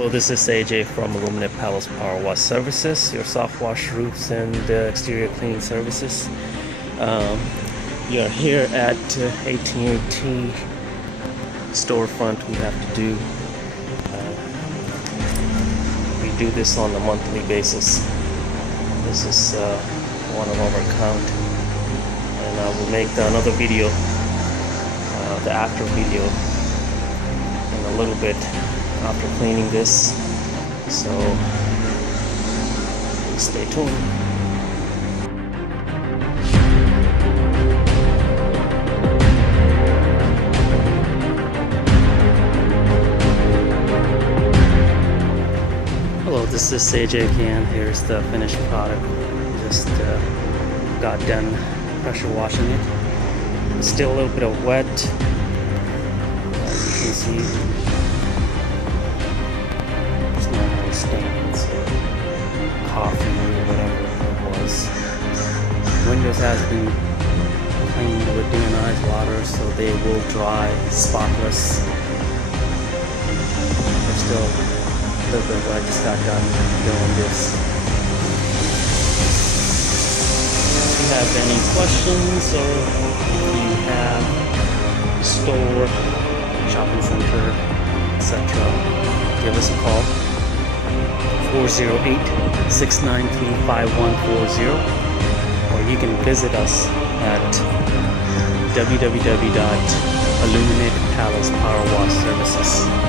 Hello, this is AJ from Illuminate Palace Power Wash Services, your soft wash roofs and exterior cleaning services. We are here at AT&T storefront. We have to do we do this on a monthly basis. This is one of our account, and I will make another video, the after video, in a little bit after cleaning this, so stay tuned. Hello, this is AJ again. Here's the finished product. Just got done pressure washing it. It's still a little bit of wet, as you can see. Stains or coffee or whatever it was. Windows has been cleaned with deionized water, so they will dry spotless. They're still a little bit wet. I just got done doing this. If you have any questions, or if you have a store, shopping center, etc., give us a call. 408-693-5140, or you can visit us at www.illuminatepalacepowerwashservices.com.